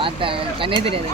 பார்த்தேன், கண்ணே தெரியாது.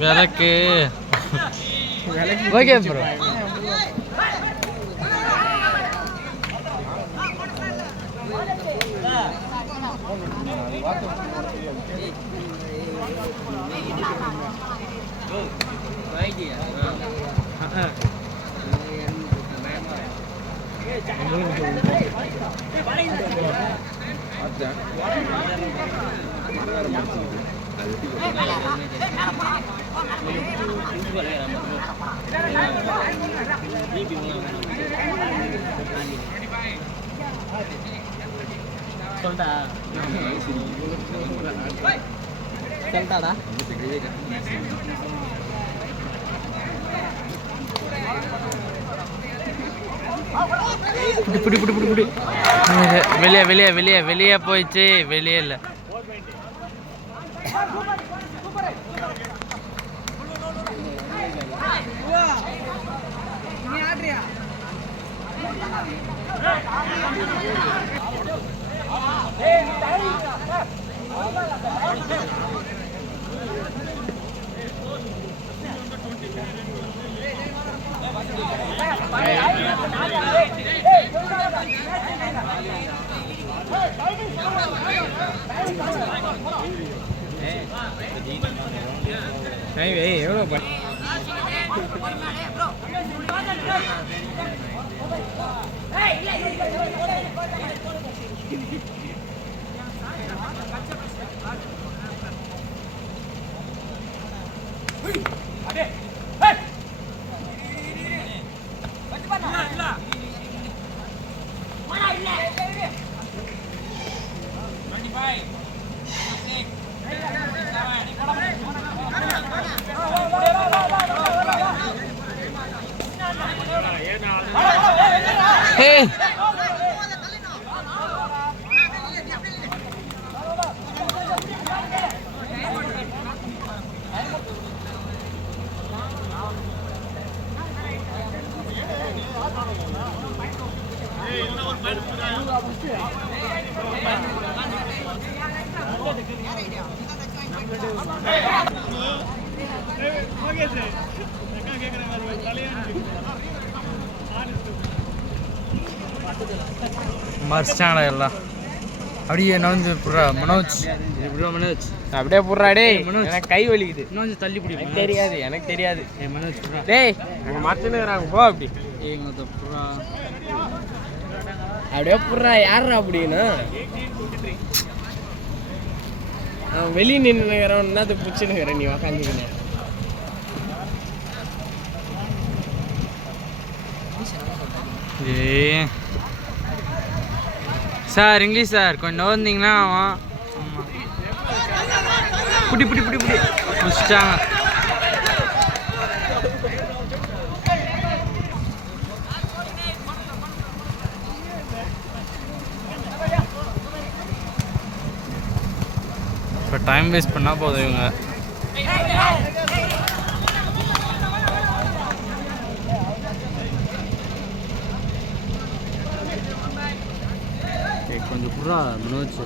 விளக்கு ஓகே ப்ரோ. சொல்லிட்டாடா புடி புடி புடி புடி வெளியே வெளியே வெளியே வெளியே போயிடுச்சு. வெளியே இல்லை. எவ்வளோ Hey! மறைச்சாங்களா எல்லாம் அப்படியே நவந்து புறா மனோஜ் மனோஜ் அப்படியே புறா டேய் மனோஜ் எனக்கு கை வலிக்குது மனோஜ் தள்ளி பிடி எனக்கு தெரியாது எனக்கு தெரியாது மனோஜ் புறா டேய் அங்கே மறைச்சுன்னு போ அப்படி எங்க புறா அப்படியே புறா யாரா அப்படின்னா அவன் வெளியே நின்றுக்கிறவன் என்னது பிடிச்சினுக்கிறேன் நீ உக்காந்துக்கின ஏ சார் இங்கிலீஷ் சார் கொஞ்சம் வந்தீங்கன்னா ஆமாம் புடி புடி புடி புடி முடிச்சிட்டாங்க. இப்போ டைம் வேஸ்ட் பண்ணால் போதும் இவங்க. கொஞ்சம் புறா மனோஜ்